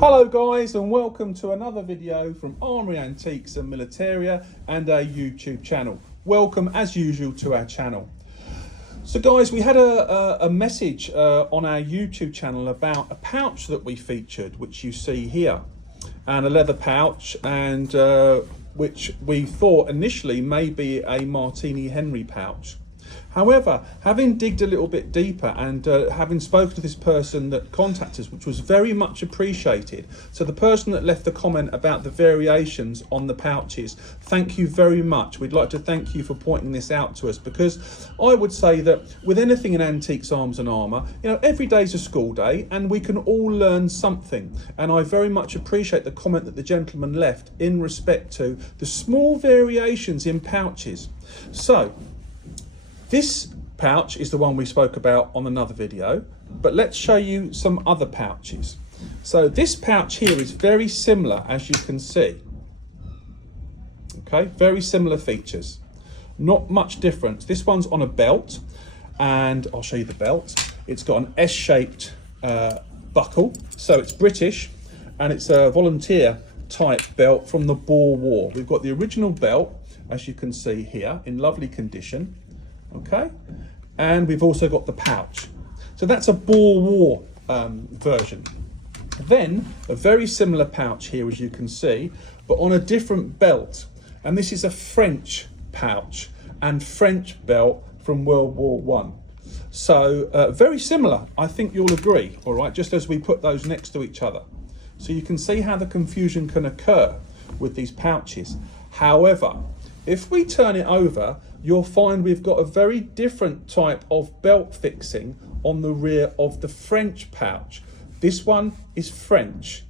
Hello guys, and welcome to another video from Armoury Antiques and Militaria and our YouTube channel. Welcome as usual to our channel. So guys, we had a message on our YouTube channel about a pouch that we featured, which you see here, and a leather pouch, and which we thought initially may be a Martini Henry pouch. However, having digged a little bit deeper and having spoken to this person that contacted us, which was very much appreciated. So the person that left the comment about the variations on the pouches, thank you very much. We'd like to thank you for pointing this out to us, because I would say that with anything in antiques, arms and armour, you know, every day's a school day and we can all learn something. And I very much appreciate the comment that the gentleman left in respect to the small variations in pouches. So this pouch is the one we spoke about on another video, but let's show you some other pouches. So this pouch here is very similar, as you can see. Okay, very similar features. Not much difference. This one's on a belt, and I'll show you the belt. It's got an S-shaped buckle, so it's British, and it's a volunteer type belt from the Boer War. We've got the original belt, as you can see here, in lovely condition. Okay, and we've also got the pouch. So that's a Boer War version. Then a very similar pouch here, as you can see, but on a different belt. And this is a French pouch and French belt from World War I. So very similar, I think you'll agree, all right, just as we put those next to each other. So you can see how the confusion can occur with these pouches. However, if we turn it over, you'll find we've got a very different type of belt fixing on the rear of the French pouch. This one is French.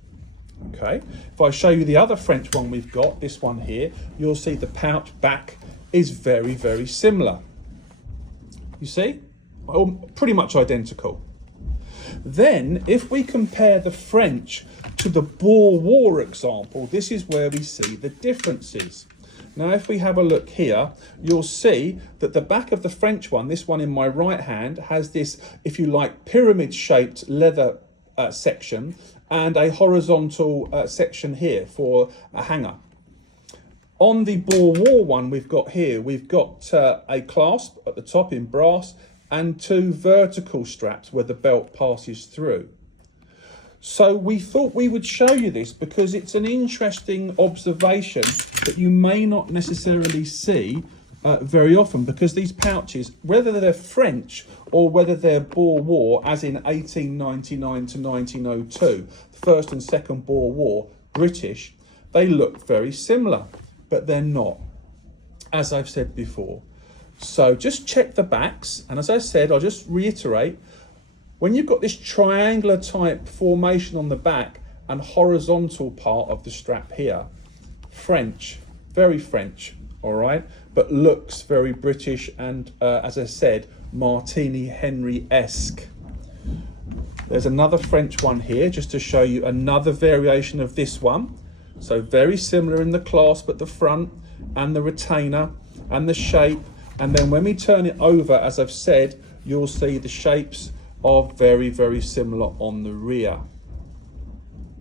Okay, if I show you the other French one we've got, this one here, you'll see the pouch back is very, very similar. You see? Pretty much identical. Then, if we compare the French to the Boer War example, this is where we see the differences. Now, if we have a look here, you'll see that the back of the French one, this one in my right hand, has this, if you like, pyramid-shaped leather section and a horizontal section here for a hanger. On the Boer War one we've got here, we've got a clasp at the top in brass and two vertical straps where the belt passes through. So we thought we would show you this because it's an interesting observation that you may not necessarily see very often, because these pouches, whether they're French or whether they're Boer War, as in 1899 to 1902, the First and Second Boer War, British, they look very similar, but they're not, as I've said before. So just check the backs, and as I said, I'll just reiterate, when you've got this triangular type formation on the back and horizontal part of the strap here, French, very French, all right, but looks very British and, as I said, Martini Henry-esque. There's another French one here, just to show you another variation of this one. So very similar in the clasp at the front and the retainer and the shape. And then when we turn it over, as I've said, you'll see the shapes are very, very similar on the rear.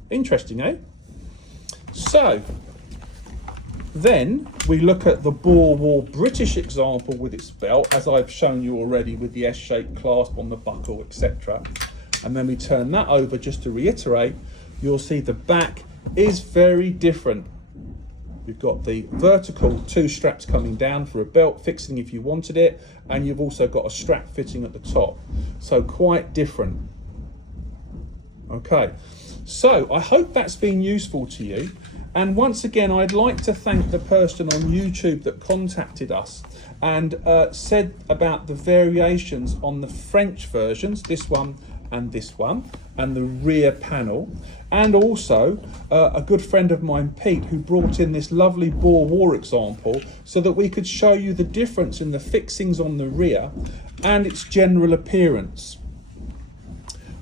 Interesting, eh? So then we look at the Boer War British example with its belt, as I've shown you already, with the S-shaped clasp on the buckle, etc. And then we turn that over, just to reiterate, you'll see the back is very different. You've got the vertical two straps coming down for a belt fixing if you wanted it, and you've also got a strap fitting at the top. So quite different. Okay, so I hope that's been useful to you. And once again, I'd like to thank the person on YouTube that contacted us and said about the variations on the French versions, this one, and the rear panel, and also a good friend of mine, Pete, who brought in this lovely Boer War example so that we could show you the difference in the fixings on the rear and its general appearance.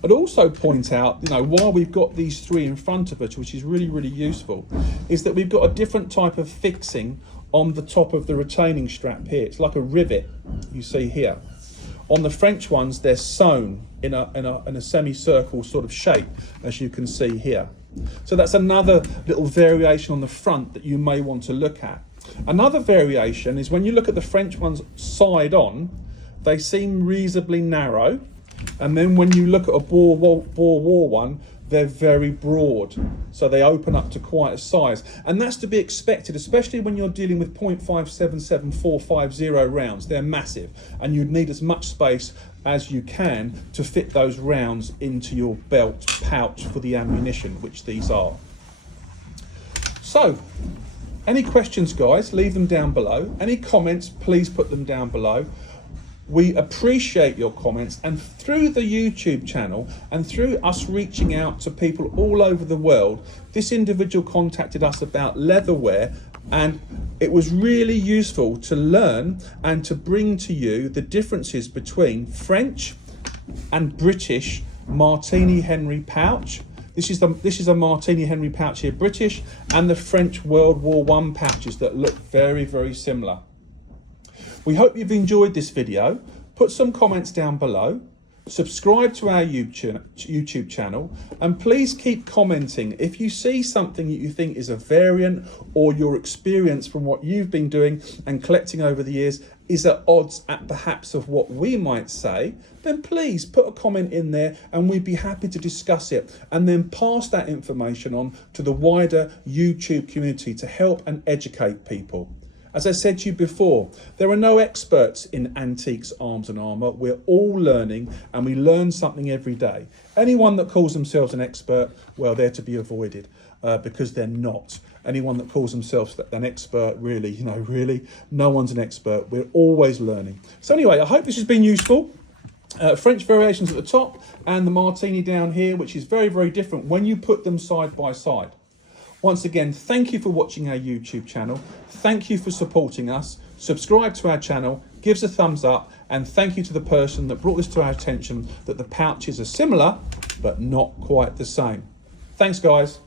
I'd also point out, you know, while we've got these three in front of us, which is really, really useful, is that we've got a different type of fixing on the top of the retaining strap here. It's like a rivet, you see here. On the French ones, they're sewn in a semicircle sort of shape, as you can see here. So that's another little variation on the front that you may want to look at. Another variation is when you look at the French ones side on, they seem reasonably narrow. And then when you look at a Boer War one, they're very broad. So they open up to quite a size. And that's to be expected, especially when you're dealing with .577 450 rounds. They're massive. And you'd need as much space as you can to fit those rounds into your belt pouch for the ammunition, which these are. So, any questions, guys, leave them down below. Any comments, please put them down below. We appreciate your comments, and through the YouTube channel and through us reaching out to people all over the world, this individual contacted us about leatherware, and it was really useful to learn and to bring to you the differences between French and British Martini Henry pouch. This is a Martini Henry pouch here, British, and the French World War I pouches that look very, very similar. We hope you've enjoyed this video. Put some comments down below, subscribe to our YouTube channel, and please keep commenting if you see something that you think is a variant, or your experience from what you've been doing and collecting over the years is at odds at perhaps of what we might say. Then please put a comment in there and we'd be happy to discuss it, and then pass that information on to the wider YouTube community to help and educate people. As I said to you before, there are no experts in antiques, arms and armour. We're all learning, and we learn something every day. Anyone that calls themselves an expert, well, they're to be avoided because they're not. Anyone that calls themselves an expert, really, no one's an expert. We're always learning. So anyway, I hope this has been useful. French variations at the top and the Martini down here, which is very, very different when you put them side by side. Once again, thank you for watching our YouTube channel. Thank you for supporting us. Subscribe to our channel, give us a thumbs up, and thank you to the person that brought this to our attention that the pouches are similar, but not quite the same. Thanks, guys.